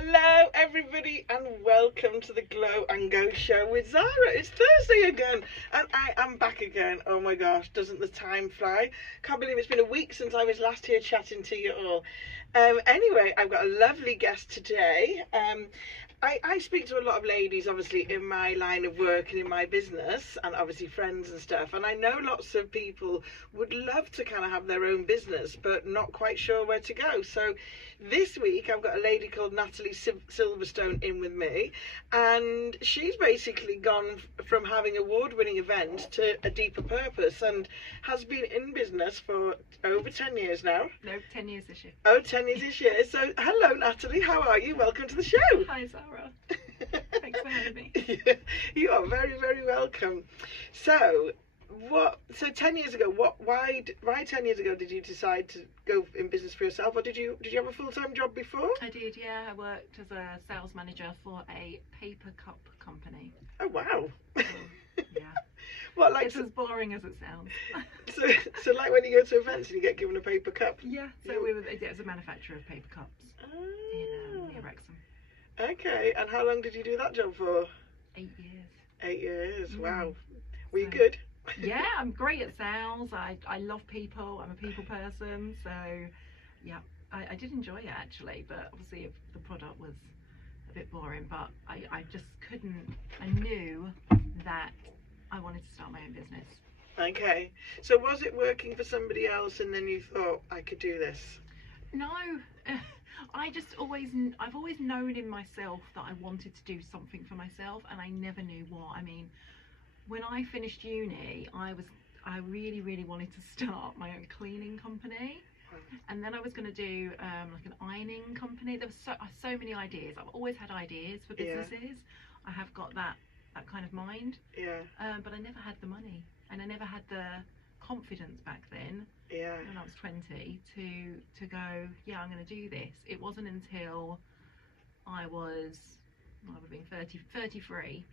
Hello everybody and welcome to the Glow and Go show with Zara. It's Thursday again and I am back again. Oh my gosh, doesn't the time fly? Can't believe it's been a week since I was last here chatting to you all. Anyway, I've got a lovely guest today. I speak to a lot of ladies, obviously, in my line of work and in my business, and obviously friends and stuff. And I know lots of people would love to kind of have their own business, but not quite sure where to go. So this week, I've got a lady called Natalie Silverstone in with me, and she's basically gone from having award-winning events to a deeper purpose, and has been in business for over 10 years now. No, 10 years this year. Oh, 10 years this year. So, hello, Natalie. How are you? Welcome to the show. Hi, Zara. Thanks for having me. You are very, very welcome. So 10 years ago, why 10 years ago did you decide to go in business for yourself, or did you have a full-time job before? I did, yeah. I worked as a sales manager for a paper cup company. Oh wow. Yeah. What, like, it's as boring as it sounds. so like when you go to events and you get given a paper cup? Yeah. So it was a manufacturer of paper cups near Wrexham. Okay, and how long did you do that job for? 8 years. 8 years, wow. Were you So, good? Yeah, I'm great at sales. I love people. I'm a people person. So, yeah, I did enjoy it actually. But obviously the product was a bit boring. But I just couldn't. I knew that I wanted to start my own business. Okay, so was it working for somebody else and then you thought, I could do this? No. I've always known in myself that I wanted to do something for myself, and I never knew what. I mean, when I finished uni, I really, really wanted to start my own cleaning company, and then I was going to do like an ironing company. There was so many ideas. I've always had ideas for businesses. Yeah. I have got that kind of mind. Yeah. But I never had the money, and I never had the confidence back then. Yeah. When I was 20 to go, yeah, I'm going to do this. It wasn't until I would have been 33.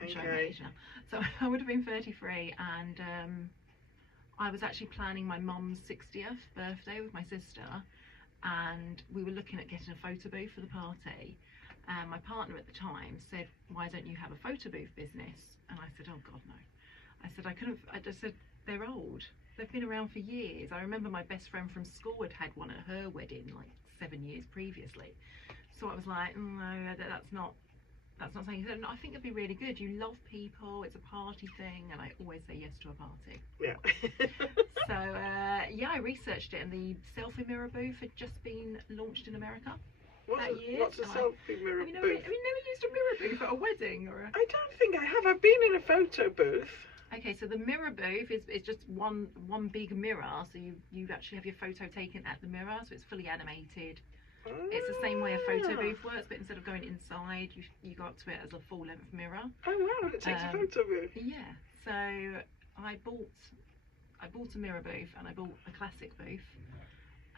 I'm showing my age now. So I would have been 33, and I was actually planning my mum's 60th birthday with my sister, and we were looking at getting a photo booth for the party. And my partner at the time said, "Why don't you have a photo booth business?" And I said, "Oh God, no." I said, I just said, they're old. They've been around for years. I remember my best friend from school had one at her wedding like 7 years previously. So I was like, no, that's not something. He said, no, I think it'd be really good. You love people. It's a party thing, and I always say yes to a party. Yeah. So yeah, I researched it, and the selfie mirror booth had just been launched in America. What's a selfie mirror booth? Have you never used a mirror booth at a wedding or I don't think I have. I've been in a photo booth. Okay, so the mirror booth is just one big mirror, so you actually have your photo taken at the mirror, so it's fully animated. It's the same way a photo booth works, but instead of going inside, you go up to it as a full-length mirror. Oh wow, it takes a photo booth. Yeah, so I bought a mirror booth, and I bought a classic booth,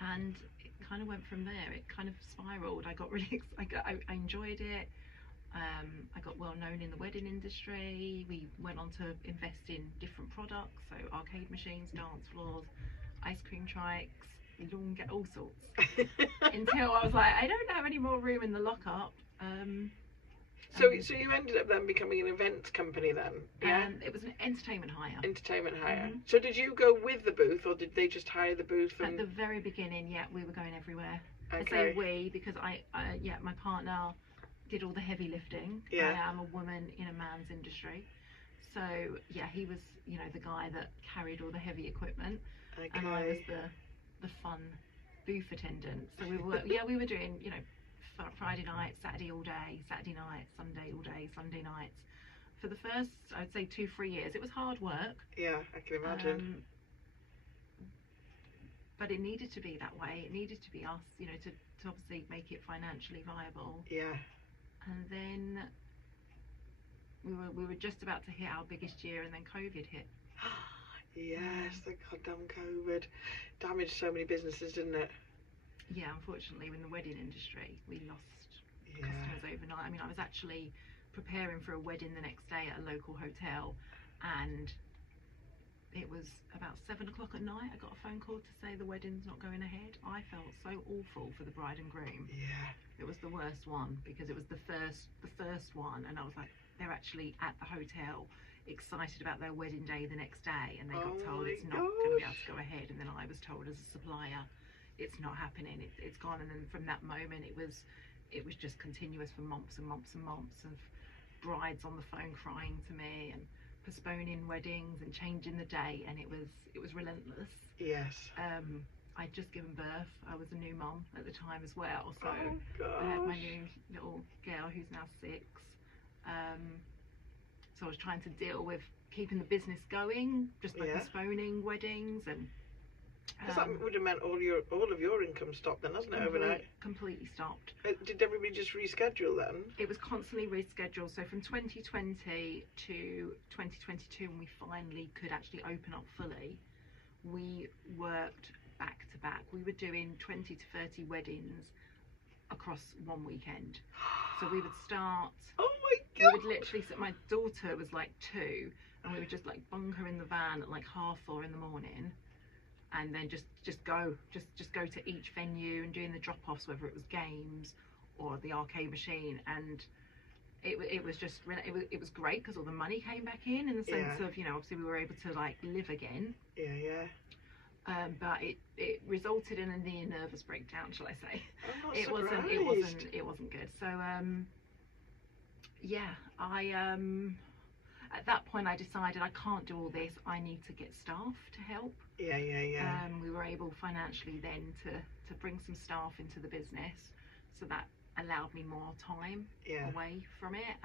and it kind of went from there. It kind of spiraled. I got really I enjoyed it. I got well known in the wedding industry. We went on to invest in different products, so arcade machines, dance floors, ice cream trikes, all sorts. Until I was like, I don't have any more room in the lockup. So you ended up then becoming an events company then? Yeah. It was an entertainment hire. Entertainment hire. So did you go with the booth, or did they just hire the booth? At the very beginning, yeah, we were going everywhere. Okay. I say we because my partner did all the heavy lifting. Yeah. I am a woman in a man's industry, so yeah, he was the guy that carried all the heavy equipment, okay. And I was the fun booth attendant. So we were doing Friday night, Saturday all day, Saturday night, Sunday all day, Sunday nights. For the first, I'd say 2-3 years, it was hard work. Yeah, I can imagine. But it needed to be that way. It needed to be us, to obviously make it financially viable. Yeah. And then we were just about to hit our biggest year, and then COVID hit. Yes, the goddamn COVID damaged so many businesses, didn't it? Yeah, unfortunately, in the wedding industry, we lost customers overnight. I mean, I was actually preparing for a wedding the next day at a local hotel, and it was about 7 o'clock at night. I got a phone call to say the wedding's not going ahead. I felt so awful for the bride and groom. Yeah. It was the worst one, because it was the first one, and I was like, they're actually at the hotel excited about their wedding day the next day, and they got told it's not going to be able to go ahead, and then I was told as a supplier it's not happening, it's gone. And then from that moment it was just continuous for months and months and months of brides on the phone crying to me and postponing weddings and changing the date, and it was relentless. Yes. I'd just given birth. I was a new mum at the time as well, so I had my new little girl who's now 6. So I was trying to deal with keeping the business going, just by postponing weddings, and that would have meant all of your income stopped then, hasn't it, overnight? Completely stopped. Did everybody just reschedule then? It was constantly rescheduled. So from 2020 to 2022, when we finally could actually open up fully, we worked back to back. We were doing 20 to 30 weddings across one weekend. So we would start. Oh my God! We would literally. My daughter was like 2, and we would just like bung her in the van at like 4:30 in the morning, and then just go to each venue and doing the drop-offs, whether it was games or the arcade machine. And it was just it was great because all the money came back in the sense of, you know, obviously we were able to like live again. But it resulted in a near nervous breakdown, shall I say. I'm not surprised. It wasn't good. So I at that point I decided I can't do all this. I need to get staff to help. We were able financially then to bring some staff into the business, so that allowed me more time away from it.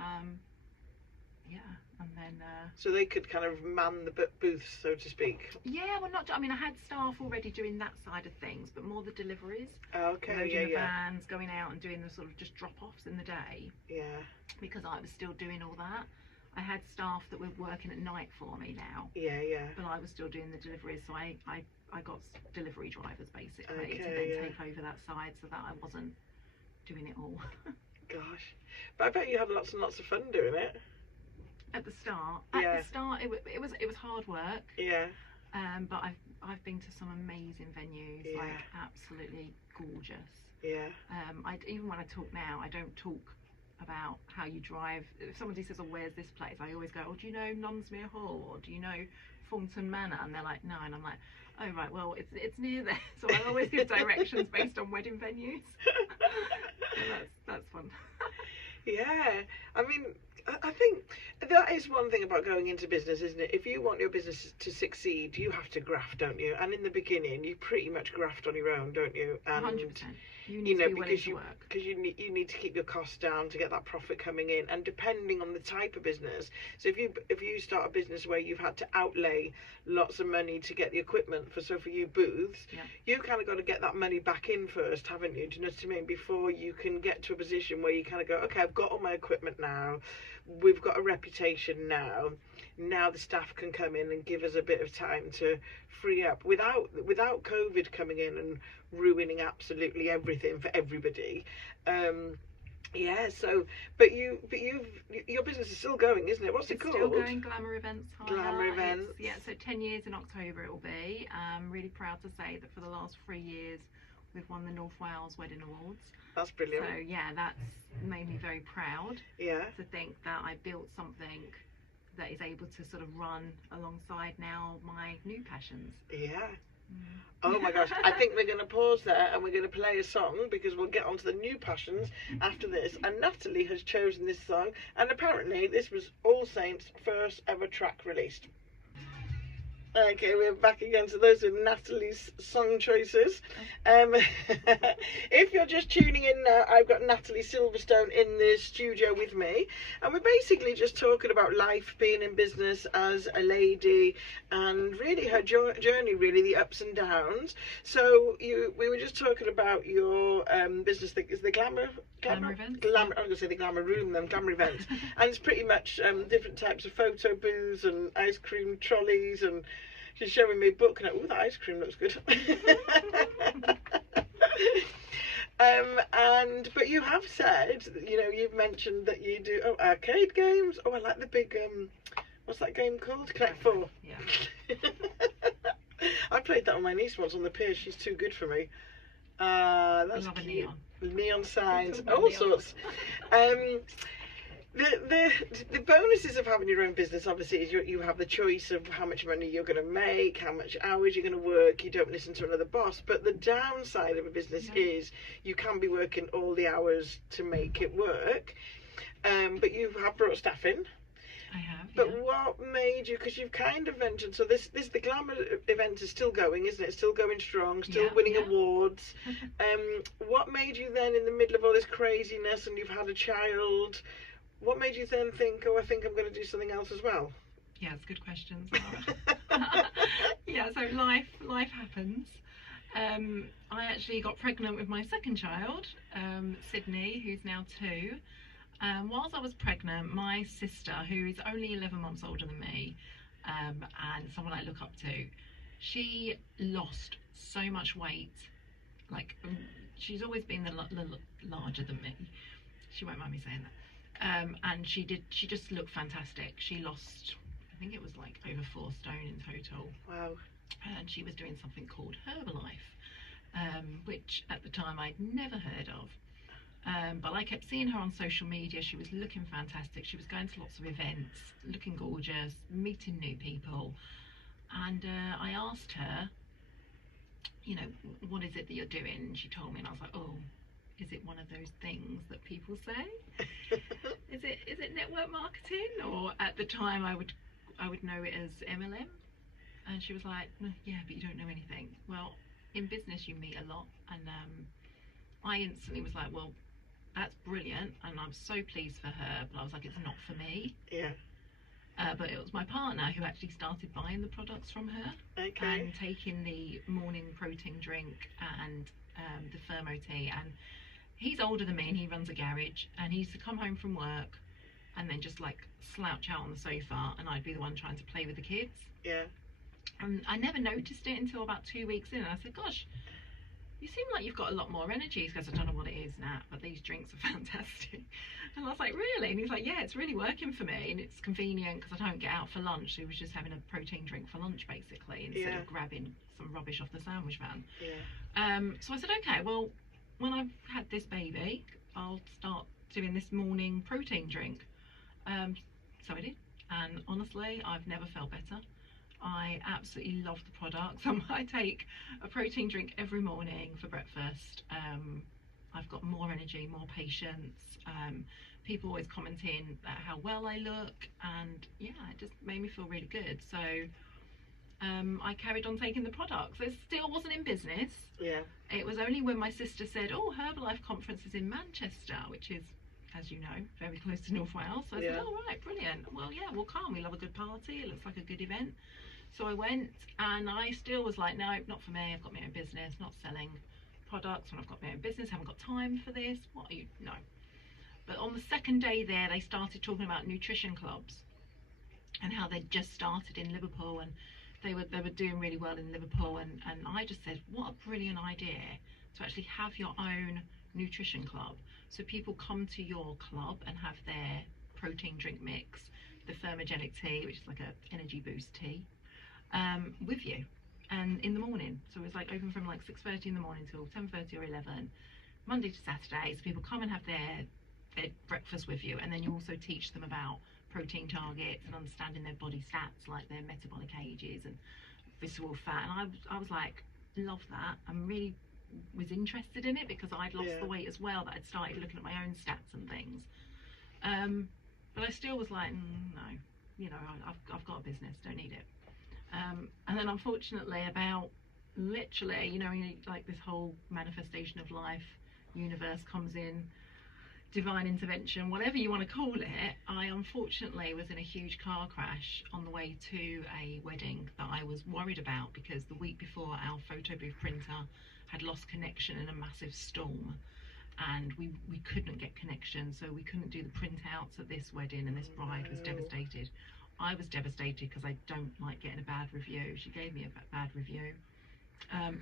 And then so they could kind of man the booths, so to speak. I mean, I had staff already doing that side of things, but more the deliveries. Okay. Loading the vans, going out and doing the sort of just drop-offs in the day. Because I was still doing all that. I had staff that were working at night for me now. But I was still doing the deliveries, so I got delivery drivers basically to then take over that side, so that I wasn't doing it all. Gosh, but I bet you had lots and lots of fun doing it. At the start, it was hard work. But I've been to some amazing venues, like absolutely gorgeous. Even when I talk now, I don't talk about how you drive. If somebody says, "Oh, where's this place?" I always go, "Oh, do you know Nonsmere Hall? Or do you know Thornton Manor?" And they're like, "No," and I'm like, "Oh right, well it's near there." So I always give directions based on wedding venues. So that's fun. I mean, I think that is one thing about going into business, isn't it? If you want your business to succeed, you have to graft, don't you? And in the beginning, you pretty much graft on your own, don't you? And 100%. You need to be willing to work. Because you need to keep your costs down to get that profit coming in, and depending on the type of business. So if you start a business where you've had to outlay lots of money to get the equipment for you booths, you kind of got to get that money back in first, haven't you? Do you know what I mean? Before you can get to a position where you kind of go, okay, I've got all my equipment now, we've got a reputation now. Now the staff can come in and give us a bit of time to free up without COVID coming in and ruining absolutely everything for everybody. So but your business is still going, isn't it? What's it called? Still going. Glamour Events. Glamour Events. So 10 years in October it will be. I'm really proud to say that for the last 3 years we've won the North Wales Wedding Awards. That's brilliant. So that's made me very proud. To think that I built something that is able to sort of run alongside now my new passions. Oh my gosh, I think we're going to pause there and we're going to play a song, because we'll get onto the new passions after this. And Natalie has chosen this song, and apparently this was All Saints' first ever track released. Okay, we're back again. So those are Natalie's song choices. If you're just tuning in now, I've got Natalie Silverstone in the studio with me, and we're basically just talking about life, being in business as a lady, and really her journey, really the ups and downs. So we were just talking about your business. Is the Glamour Events? I'm going to say the Glamour Room, then Glamour Events, and it's pretty much different types of photo booths and ice cream trolleys, and she's showing me a book and that ice cream looks good. But you have said, you've mentioned that you do arcade games. I like the big what's that game called? Connect 4. I played that with my niece once on the pier. She's too good for me. That's love cute. a neon. neon signs, Talking about all neon. sorts. The bonuses of having your own business obviously is you have the choice of how much money you're going to make, how much hours you're going to work. You don't listen to another boss. But the downside of a business is you can be working all the hours to make it work. But you have brought staff in. I have. But what made you? Because you've kind of mentioned, so this the glamour event is still going, isn't it? Still going strong, still winning awards. What made you then, in the middle of all this craziness, and you've had a child? What made you then think, oh, I think I'm going to do something else as well? Yeah, it's a good question, yeah, so life happens. I actually got pregnant with my second child, Sydney, who's now 2. Whilst I was pregnant, my sister, who is only 11 months older than me, and someone I look up to, she lost so much weight. Like, she's always been larger than me. She won't mind me saying that. And she just looked fantastic. She lost, I think it was like over 4 stone in total. Wow. And she was doing something called Herbalife, which at the time I'd never heard of. But I kept seeing her on social media. She was looking fantastic. She was going to lots of events, looking gorgeous, meeting new people. And I asked her, you know, what is it that you're doing? And she told me, and I was like, oh, is it one of those things that people say? Is it network marketing? Or at the time I would know it as MLM. And she was like, yeah, but you don't know anything. Well, in business you meet a lot, and I instantly was like, well, that's brilliant, and I'm so pleased for her, but I was like, it's not for me. Yeah. But it was my partner who actually started buying the products from her, and taking the morning protein drink and the Thermo tea. And he's older than me, and he runs a garage, and he used to come home from work and then just like slouch out on the sofa, and I'd be the one trying to play with the kids. Yeah. And I never noticed it until about 2 weeks in, and I said, gosh, you seem like you've got a lot more energy. He goes, I don't know what it is, Nat, but these drinks are fantastic. And I was like, really? And he's like, yeah, it's really working for me, and it's convenient because I don't get out for lunch. So he was just having a protein drink for lunch, basically, instead of grabbing some rubbish off the sandwich van. Yeah. So I said, okay, well, when I've had this baby, I'll start doing this morning protein drink. So I did, and honestly, I've never felt better. I absolutely love the product. I take a protein drink every morning for breakfast. I've got more energy, more patience. People always commenting how well I look, and yeah, it just made me feel really good. So I carried on taking the products. It still wasn't in business. Yeah. It was only when my sister said, oh, Herbalife conference is in Manchester, which is, as you know, very close to North Wales. So I said, oh, right, brilliant. Well, yeah, we'll come. We love a good party. It looks like a good event. So I went, and I still was like, no, not for me. I've got my own business, not selling products when I've got my own business. Haven't got time for this. What are you? No. But on the second day there, they started talking about nutrition clubs and how they'd just started in Liverpool, and they were doing really well in Liverpool. And I just said, what a brilliant idea to actually have your own nutrition club. So people come to your club and have their protein drink mix, the thermogenic tea, which is like a energy boost tea, with you, and in the morning. So it was like open from like 6:30 in the morning till 10:30 or 11, Monday to Saturday. So people come and have their breakfast with you, and then you also teach them about protein targets and understanding their body stats, like their metabolic ages and visceral fat. And I was like, love that. I'm really was interested in it because I'd lost the weight as well, that I'd started looking at my own stats and things. But I still was like, no, you know, I've got a business, don't need it. And then unfortunately, about literally, you know, like this whole manifestation of life, universe comes in, divine intervention, whatever you want to call it, I unfortunately was in a huge car crash on the way to a wedding that I was worried about, because the week before our photo booth printer had lost connection in a massive storm, and we couldn't get connection, so we couldn't do the printouts at this wedding, and this bride was devastated. I was devastated because I don't like getting a bad review. She gave me a bad review.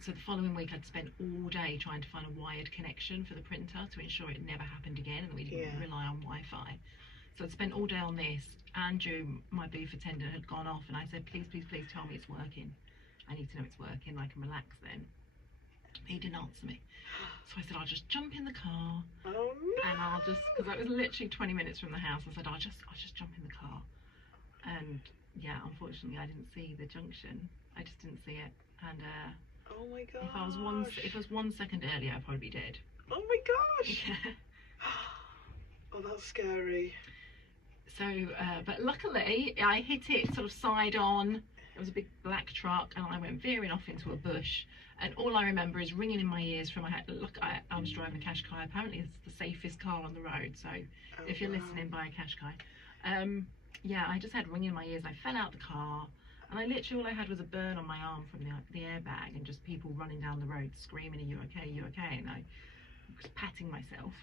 So the following week I'd spent all day trying to find a wired connection for the printer to ensure it never happened again, and we didn't rely on Wi-Fi. So I'd spent all day on this. Andrew, my booth attendant, had gone off, and I said, please tell me it's working. I need to know it's working, I can relax then. He didn't answer me. So I said, I'll just jump in the car. Oh no. And I'll just, because it was literally 20 minutes from the house, I said, I'll just jump in the car. And yeah, unfortunately I didn't see the junction. I just didn't see it. And oh my gosh. if I was 1 second earlier, I'd probably be dead. Oh my gosh. Yeah. Oh, that's scary. So, but luckily I hit it sort of side on. It was a big black truck, and I went veering off into a bush. And all I remember is ringing in my ears from my head. Look, I was driving a Qashqai. Apparently, it's the safest car on the road. So, if you're listening, buy a Qashqai. Yeah, I just had ringing in my ears. I fell out the car, and all I had was a burn on my arm from the airbag, and just people running down the road screaming, "Are you okay? Are you okay?" And I was patting myself,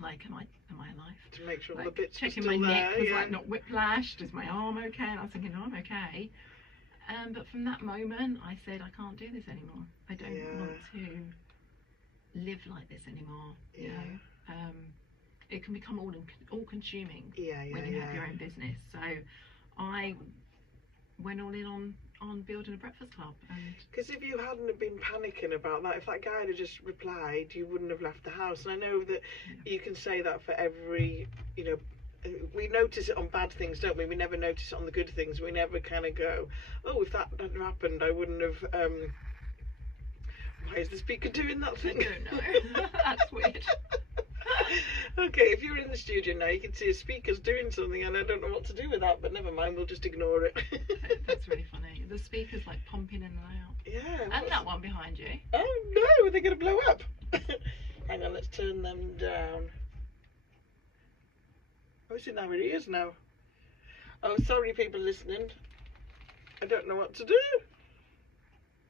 like, am I alive? To make sure like, the bits checking were still my neck there, was yeah. like not whiplashed. Is my arm okay? And I was thinking, no, I'm okay. But from that moment, I said, I can't do this anymore. I don't want to live like this anymore. You know, it can become all-consuming when you have your own business. So I went all in on building a breakfast club. Because if you hadn't have been panicking about that, if that guy had just replied, you wouldn't have left the house. And I know that you can say that for every, you know, we notice it on bad things, don't we? We never notice it on the good things. We never kind of go, oh, if that hadn't happened, I wouldn't have. Why is the speaker doing that thing? I don't know. That's weird. Okay, if you're in the studio now, you can see a speaker's doing something, and I don't know what to do with that, but never mind, we'll just ignore it. That's really funny. The speaker's like pumping in and out. Yeah. And that one behind you. Oh no, they're going to blow up. Hang on, let's turn them down. Oh, is it now? It is now. Oh, sorry, people listening. I don't know what to do.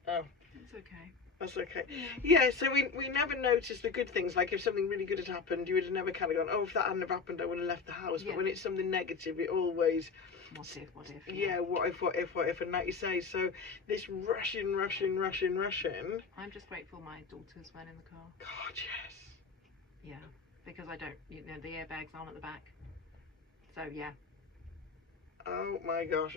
Oh. It's okay. That's okay. Yeah, so we never notice the good things. Like if something really good had happened, you would have never kind of gone, oh, if that hadn't have happened, I would have left the house. But when it's something negative, it always... What if? Yeah, what if, and like you say, so this rushing. I'm just grateful my daughters weren't in the car. God, yes. Yeah, because I don't, you know, the airbags aren't at the back. So, yeah. Oh my gosh.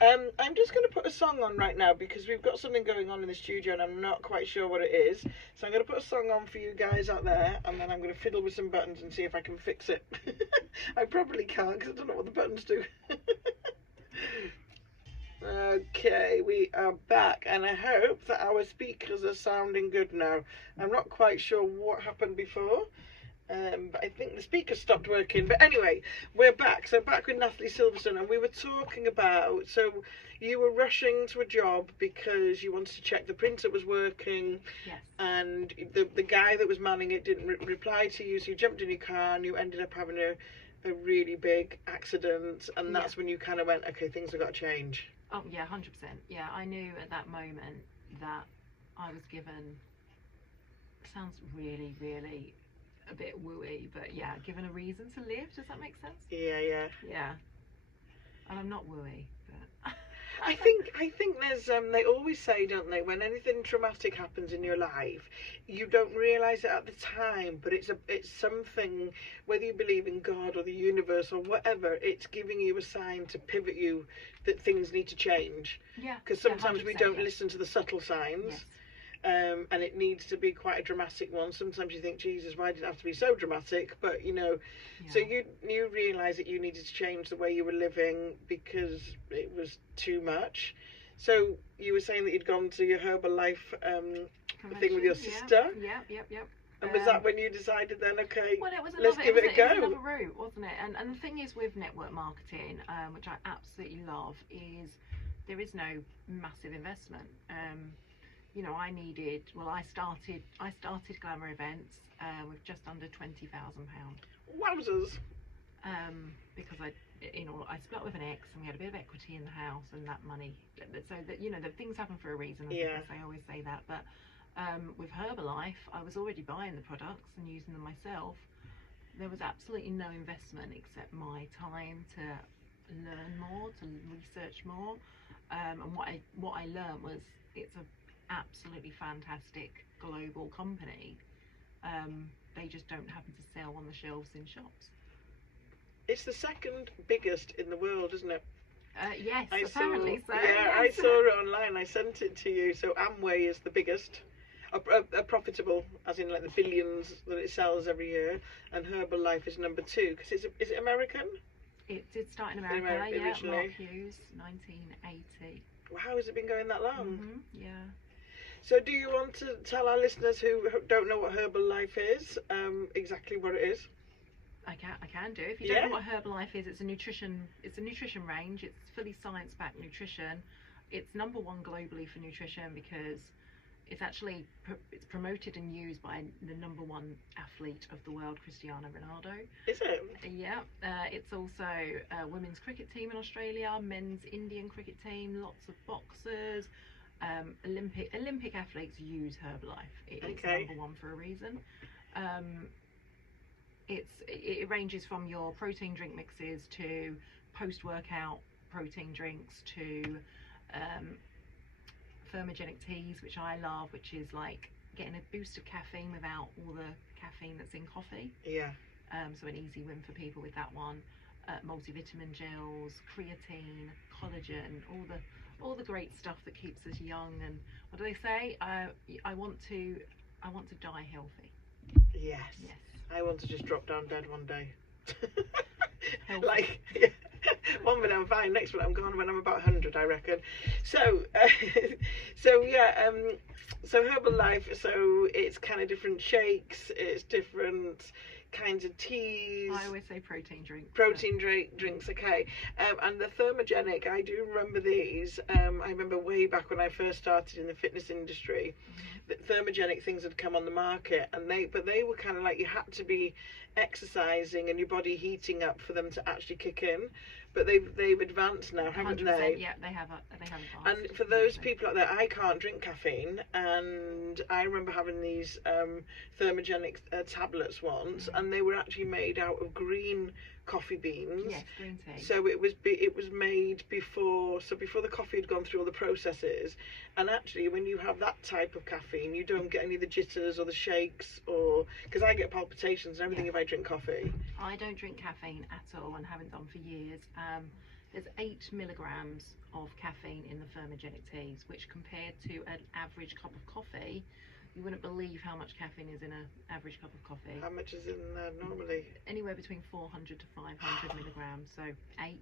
I'm just going to put a song on right now because we've got something going on in the studio and I'm not quite sure what it is. So I'm going to put a song on for you guys out there, and then I'm going to fiddle with some buttons and see if I can fix it. I probably can't because I don't know what the buttons do. Okay, we are back, and I hope that our speakers are sounding good now. I'm not quite sure what happened before. But I think the speaker stopped working. But anyway, we're back. So back with Natalie Silverstone, and we were talking about, so you were rushing to a job because you wanted to check the printer was working. Yes. And the guy that was manning it didn't reply to you, so you jumped in your car and you ended up having a really big accident, and that's when you kind of went, okay, things have got to change. Oh yeah, 100%. Yeah, I knew at that moment that I was given, sounds really, really a bit wooey, but yeah, given a reason to live. Does that make sense? Yeah. And I'm not wooey, but I think there's they always say, don't they, when anything traumatic happens in your life, you don't realise it at the time, but it's something, whether you believe in God or the universe or whatever, it's giving you a sign to pivot you that things need to change. Yeah. Because sometimes we don't listen to the subtle signs. Yes. And it needs to be quite a dramatic one. Sometimes you think, Jesus, why did it have to be so dramatic? But, you know, so you realise that you needed to change the way you were living because it was too much. So you were saying that you'd gone to your Herbalife thing with your sister? Yep. And was that when you decided then, okay, well, it was let's give it a go? It was another route, wasn't it? And the thing is with network marketing, which I absolutely love, is there is no massive investment. You know, I started Glamour Events with just under £20,000. Wowzers! Because I split with an ex, and we had a bit of equity in the house, and that money. So that, you know, that things happen for a reason. I always say that. But with Herbalife, I was already buying the products and using them myself. There was absolutely no investment except my time to learn more, to research more, and what I learned was it's a absolutely fantastic global company. They just don't happen to sell on the shelves in shops. It's the second biggest in the world, isn't it? Yes, apparently so. Yeah, I saw it online. I sent it to you. So Amway is the biggest. are profitable, as in like the billions that it sells every year, and Herbalife is number 2 because is it American? It did start in America, yeah. Originally. Mark Hughes, 1980. Wow, has it been going that long? Yeah. So do you want to tell our listeners who don't know what Herbalife is, exactly what it is? I can do. If you don't know what Herbalife is, it's a nutrition range. It's fully science-backed nutrition. It's number 1 globally for nutrition because it's actually it's promoted and used by the number 1 athlete of the world, Cristiano Ronaldo. Is it? Yeah. It's also a women's cricket team in Australia, men's Indian cricket team, lots of boxers. Olympic athletes use Herbalife. It's number 1 for a reason. It ranges from your protein drink mixes to post-workout protein drinks to thermogenic teas, which I love, which is like getting a boost of caffeine without all the caffeine that's in coffee. Yeah. So an easy win for people with that one. Multivitamin gels, creatine, collagen, all the great stuff that keeps us young. And what do they say? I want to die healthy. Yes. I want to just drop down dead one day. Healthy. One minute I'm fine, next minute I'm gone when I'm about 100, I reckon. So Herbalife, so it's kind of different shakes, it's different kinds of teas. I always say protein drinks. Drinks, okay. And the thermogenic, I do remember these. I remember way back when I first started in the fitness industry, that thermogenic things had come on the market, and they were kind of like you had to be exercising and your body heating up for them to actually kick in. But they've advanced now, haven't they? Yeah, they have advanced. And for those people out there, I can't drink caffeine, and I remember having these thermogenic tablets once, and they were actually made out of green coffee beans. Yes, green tea. So it was made before the coffee had gone through all the processes. And actually, when you have that type of caffeine, you don't get any of the jitters or the shakes, or because I get palpitations and everything if I drink coffee. I don't drink caffeine at all and haven't done for years. There's 8 milligrams of caffeine in the thermogenic teas, which compared to an average cup of coffee, you wouldn't believe how much caffeine is in an average cup of coffee. How much is in there normally? Anywhere between 400 to 500 milligrams. So 8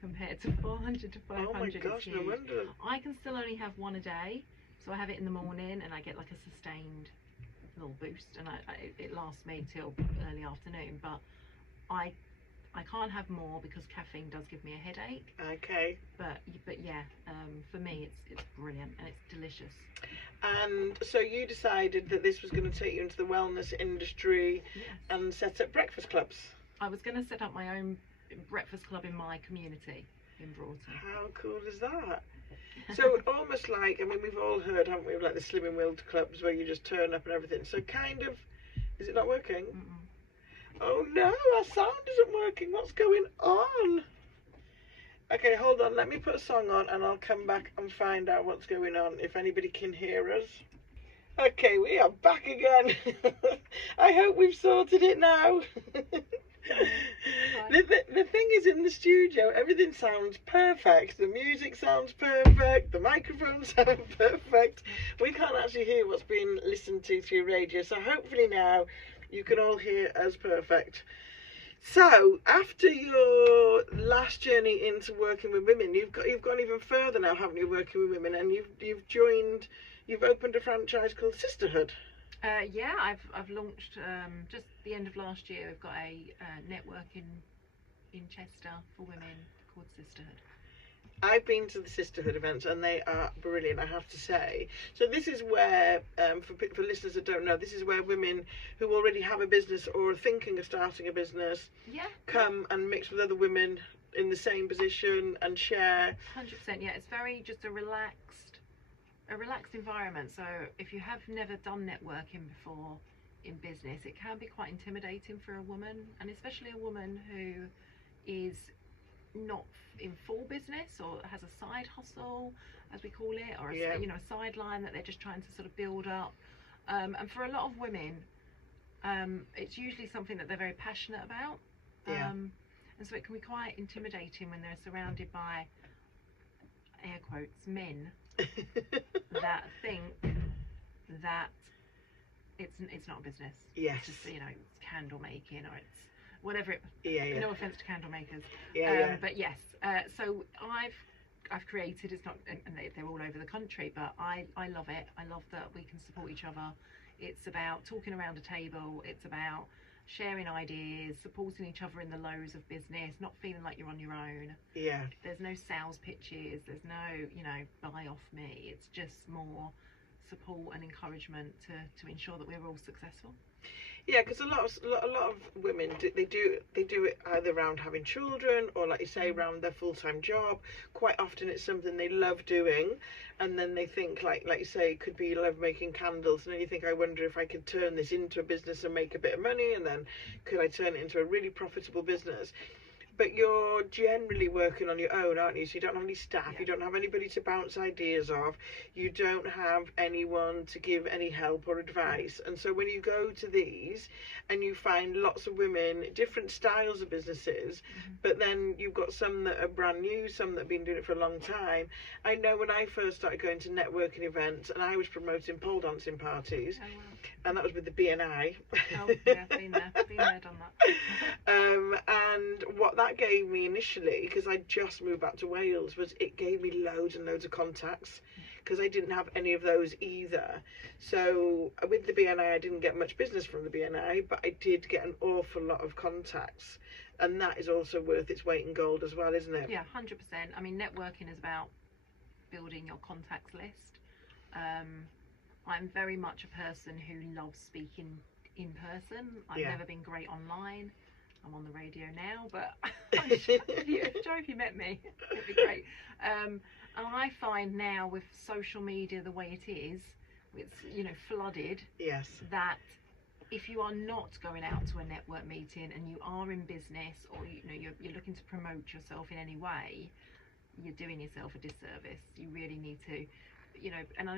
compared to 400 to 500. Oh my gosh, no wonder. I can still only have 1 a day, so I have it in the morning and I get like a sustained little boost, and it lasts me till early afternoon. But I can't have more because caffeine does give me a headache. Okay. But yeah, for me it's brilliant and it's delicious. And so you decided that this was going to take you into the wellness industry. Yes. And set up breakfast clubs. I was going to set up my own breakfast club in my community in Broughton. How cool is that? So almost like, I mean, we've all heard, haven't we, of like the Slimming World clubs where you just turn up and everything. So kind of, is it not working? Oh no, our sound isn't working. What's going on? Okay, hold on. Let me put a song on and I'll come back and find out what's going on, if anybody can hear us. Okay, we are back again. I hope we've sorted it now. The thing is, in the studio, everything sounds perfect. The music sounds perfect. The microphones sound perfect. We can't actually hear what's being listened to through radio. So hopefully now you can all hear us perfect. So after your last journey into working with women, you've gone even further now, haven't you? Working with women, and you've opened a franchise called Sisterhood. Yeah, I've launched just the end of last year. We've got a network in Chester for women called Sisterhood. I've been to the Sisterhood events and they are brilliant, I have to say. So this is where, for listeners that don't know, this is where women who already have a business or are thinking of starting a business come and mix with other women in the same position and share. 100%, yeah. It's very just a relaxed environment. So if you have never done networking before in business, it can be quite intimidating for a woman, and especially a woman who is not in full business or has a side hustle, as we call it, or a sideline that they're just trying to sort of build up. And for a lot of women, it's usually something that they're very passionate about. And so it can be quite intimidating when they're surrounded by, air quotes, men that think that it's not a business. Yes. It's just, it's candle making, or it's whatever. Yeah. No offense to candle makers. Yeah. But yes, so I've created. It's not, and they're all over the country, but I love it. I love that we can support each other. It's about talking around a table. It's about sharing ideas, supporting each other in the lows of business, not feeling like you're on your own. Yeah. There's no sales pitches. There's no, buy off me. It's just more support and encouragement to ensure that we're all successful. Yeah, because a lot of women they do it either around having children, or like you say, around their full-time job. Quite often it's something they love doing, and then they think, like you say, it could be love making candles, and then you think, I wonder if I could turn this into a business and make a bit of money, and then could I turn it into a really profitable business? But you're generally working on your own, aren't you? So you don't have any staff, Yeah. You don't have anybody to bounce ideas off, you don't have anyone to give any help or advice. And so when you go to these and you find lots of women, different styles of businesses, but then you've got some that are brand new, some that have been doing it for a long time. I know when I first started going to networking events, and I was promoting pole dancing parties, Oh, wow. and that was with the BNI. Oh, yeah, been there, done that. And what that gave me initially, because I just moved back to Wales, was it gave me loads and loads of contacts, because I didn't have any of those either. So with the BNI, I didn't get much business from the BNI, but I did get an awful lot of contacts, and that is also worth its weight in gold as well, isn't it? Yeah, 100%. I mean, networking is about building your contacts list. I'm very much a person who loves speaking in person. I've never been great online. I'm on the radio now, but if you met me, it'd be great. And I find now with social media the way it is, it's flooded. Yes. That if you are not going out to a network meeting and you are in business, or you're looking to promote yourself in any way, you're doing yourself a disservice. You really need to. And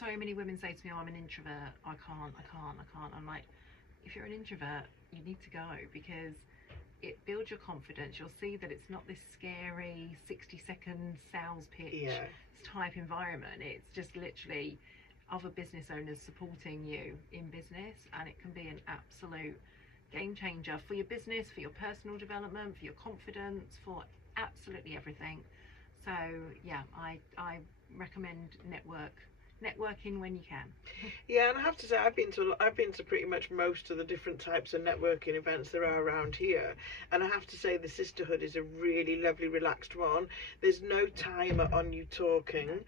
so many women say to me, oh, I'm an introvert, I can't. I'm like, if you're an introvert, you need to go, because it builds your confidence. You'll see that it's not this scary 60-second sales pitch type environment. It's just literally other business owners supporting you in business, and it can be an absolute game changer for your business, for your personal development, for your confidence, for absolutely everything. So yeah, I recommend networking when you can. Yeah, and I have to say, I've been to pretty much most of the different types of networking events there are around here, and I have to say the Sisterhood is a really lovely, relaxed one. There's no timer on you talking.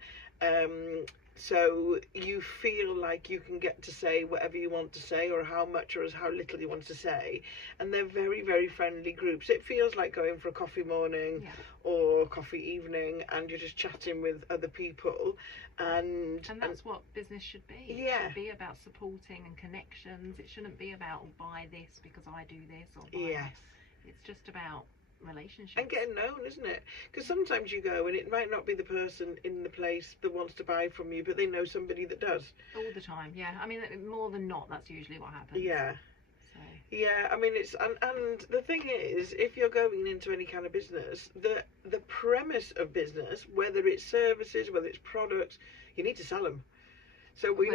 So you feel like you can get to say whatever you want to say, or how much or how little you want to say, and they're very, very friendly groups. It feels like going for a coffee morning or coffee evening, and you're just chatting with other people, and that's what business should be. It should be about supporting and connections. It shouldn't be about, buy this because I do this, or buy this. It's just about relationships and getting known, isn't it? Because sometimes you go and it might not be the person in the place that wants to buy from you, but they know somebody that does. All the time. Yeah, I mean, more than not, that's usually what happens. I mean, it's and the thing is, if you're going into any kind of business, the premise of business, whether it's services, whether it's products, you need to sell them. So when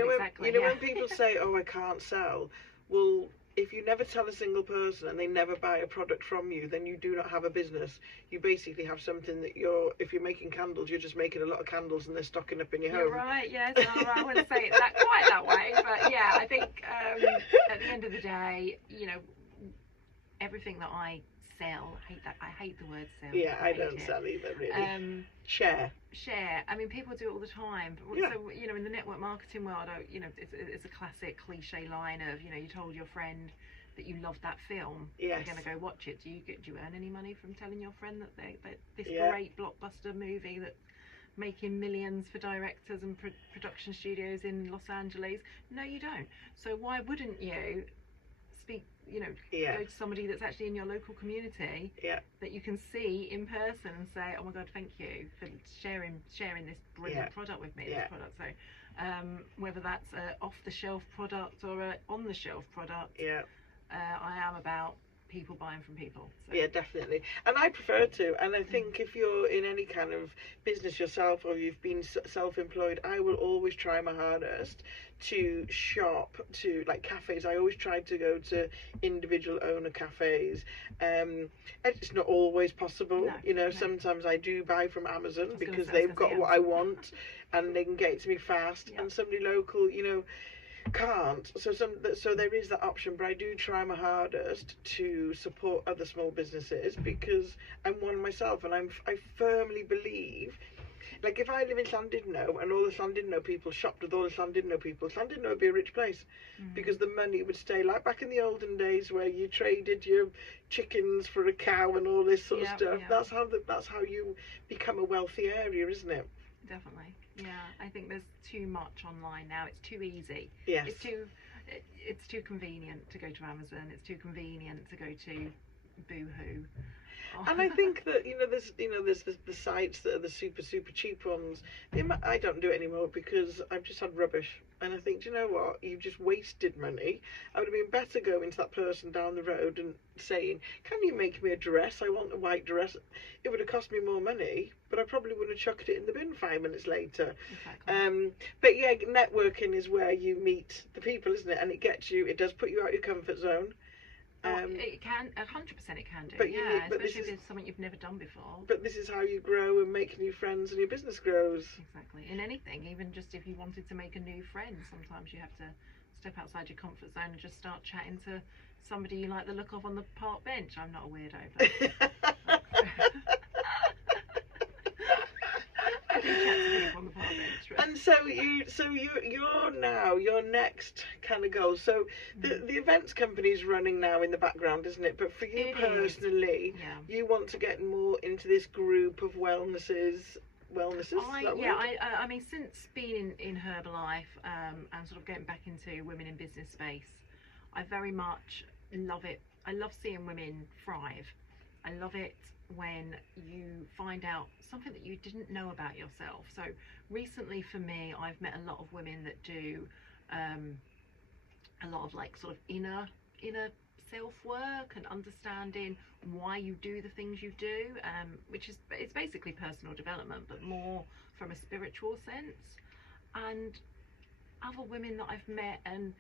people say, oh, I can't sell, well, if you never tell a single person and they never buy a product from you, then you do not have a business. You basically have something that if you're making candles, you're just making a lot of candles and they're stocking up in your home. You're right, yes. I wouldn't say it quite that way, but yeah, I think at the end of the day, everything that I sell, I hate the word sell. Yeah, I don't sell either, really. Share. I mean, people do it all the the time. So, in the network marketing world, it's a classic cliche line of, you told your friend that you loved that film. Yes. They're going to go watch it. Do you earn any money from telling your friend that this great blockbuster movie that's making millions for directors and production studios in Los Angeles? No, you don't. So why wouldn't you speak, go to somebody that's actually in your local community that you can see in person and say, oh my God, thank you for sharing this brilliant product with me, this product. So whether that's an off-the-shelf product or an on-the-shelf product, I am about people buying from people. So. Yeah, definitely. And I prefer to. And I think if you're in any kind of business yourself or you've been self-employed, I will always try my hardest to shop to like cafes. I always try to go to individual owner cafes. It's not always possible. No, You know, no. sometimes I do buy from Amazon because I was they've gonna got say what I want and they can get it to me fast. Yeah. And somebody local, you know, can't. So there is that option, but I do try my hardest to support other small businesses because I'm one myself, and I firmly believe, like if I live in Llandudno and all the Llandudno people shopped with all the Llandudno people, Llandudno would be a rich place because the money would stay like back in the olden days where you traded your chickens for a cow and all this sort of stuff. Yeah. That's how you become a wealthy area, isn't it? Definitely. Yeah, I think there's too much online now. It's too easy. Yes. It's too convenient to go to Amazon. It's too convenient to go to Boohoo. And I think that there's the sites that are the super cheap ones. I don't do it anymore because I've just had rubbish, and I think, do you know what? You've just wasted money. I would have been better going to that person down the road and saying, "Can you make me a dress? I want a white dress." It would have cost me more money, but I probably would have chucked it in the bin 5 minutes later. Exactly. But yeah, networking is where you meet the people, isn't it? And it does put you out of your comfort zone. It can, 100% it can do, but especially if it's something you've never done before. But this is how you grow and make new friends and your business grows. Exactly. In anything, even just if you wanted to make a new friend, sometimes you have to step outside your comfort zone and just start chatting to somebody you like the look of on the park bench. I'm not a weirdo, but... I do chat to people on the park bench. Right? And you're now your next kind of goal. So the events company's running now in the background, isn't it? But for you personally, you want to get more into this group of wellnesses. I mean, since being in Herbalife and sort of getting back into women in business space, I very much love it. I love seeing women thrive. I love it when you find out something that you didn't know about yourself. So recently for me, I've met a lot of women that do a lot of like sort of inner self work and understanding why you do the things you do, which is, it's basically personal development, but more from a spiritual sense. And other women that I've met, and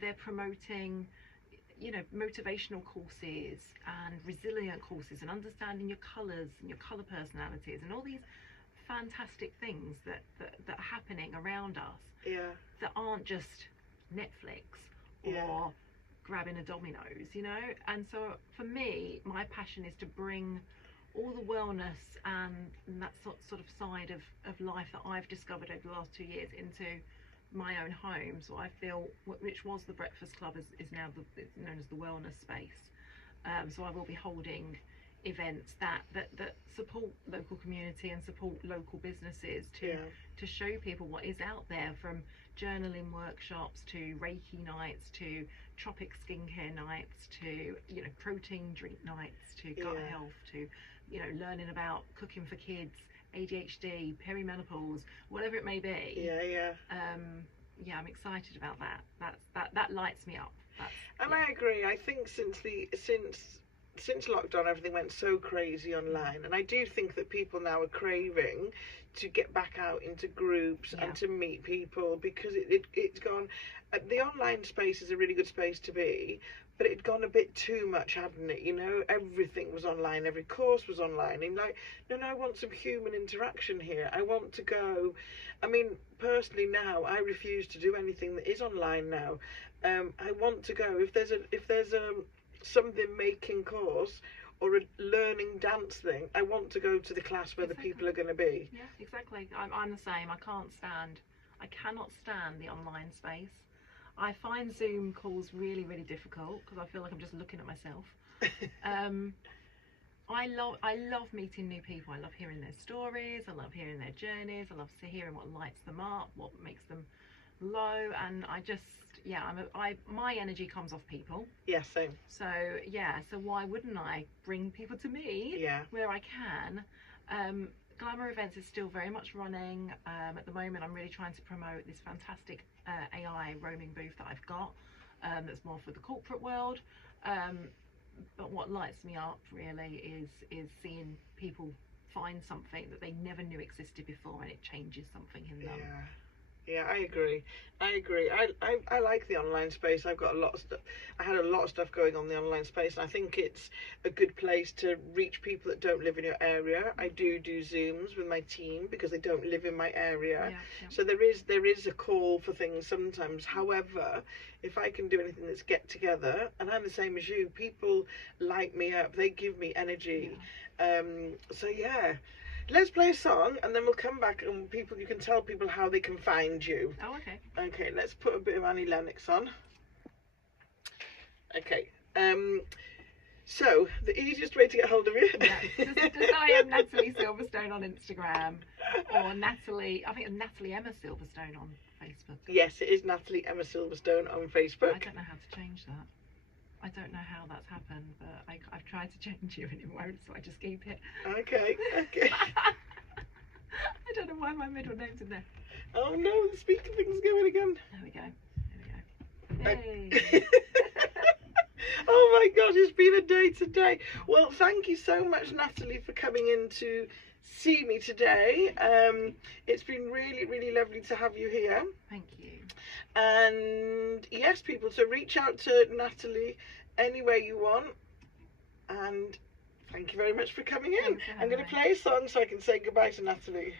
they're promoting motivational courses and resilient courses and understanding your colours and your colour personalities and all these fantastic things that are happening around us that aren't just Netflix or grabbing a Domino's, and so for me, my passion is to bring all the wellness and that sort of side of life that I've discovered over the last 2 years into my own home. So I feel, which was the Breakfast Club, is now known as the wellness space. So I will be holding events that support local community and support local businesses to show people what is out there, from journaling workshops to Reiki nights to tropic skincare nights to protein drink nights to gut health to learning about cooking for kids, ADHD, perimenopause, whatever it may be. I'm excited about that. That lights me up. I agree. I think since lockdown, everything went so crazy online, and I do think that people now are craving to get back out into groups and to meet people, because it's gone. The online space is a really good space to be, but it'd gone a bit too much, hadn't it? Everything was online, every course was online, and no, I want some human interaction here. I want to go. I mean, personally now, I refuse to do anything that is online now. I want to go if there's a something making course or a learning dance thing. I want to go to the class where the people are going to be. Yeah, exactly. I'm the same. I cannot stand the online space. I find Zoom calls really, really difficult because I feel like I'm just looking at myself. I love meeting new people. I love hearing their stories. I love hearing their journeys. I love hearing what lights them up, what makes them low, and I just my energy comes off people. Yeah, same. So why wouldn't I bring people to me where I can? Glamour Events is still very much running. At the moment, I'm really trying to promote this fantastic AI roaming booth that I've got, that's more for the corporate world. but what lights me up really is seeing people find something that they never knew existed before, and it changes something in them. Yeah, I agree. I like the online space. I've got a lot of stuff. I had a lot of stuff going on in the online space, and I think it's a good place to reach people that don't live in your area. I do Zooms with my team because they don't live in my area. So there is a call for things sometimes. However, if I can do anything that's get together, and I'm the same as you, people light me up. They give me energy. So yeah. Let's play a song and then we'll come back and you can tell people how they can find you. Oh, okay. Okay, let's put a bit of Annie Lennox on. Okay. So the easiest way to get hold of you. Just I am Natalie Silverstone on Instagram, or Natalie Emma Silverstone on Facebook. Yes, it is Natalie Emma Silverstone on Facebook. I don't know how to change that. I don't know how that's happened, but I've tried to change it and it won't, so I just keep it. Okay. I don't know why my middle name's in there. Oh no, the speaker thing's going again. There we go. Hey. Oh my gosh, it's been a day today. Well, thank you so much, Natalie, for coming in to see me today. It's been really, really lovely to have you here. Thank you. And yes, people, so reach out to Natalie any way you want. And thank you very much for coming in. I'm going to play a song so I can say goodbye to Natalie.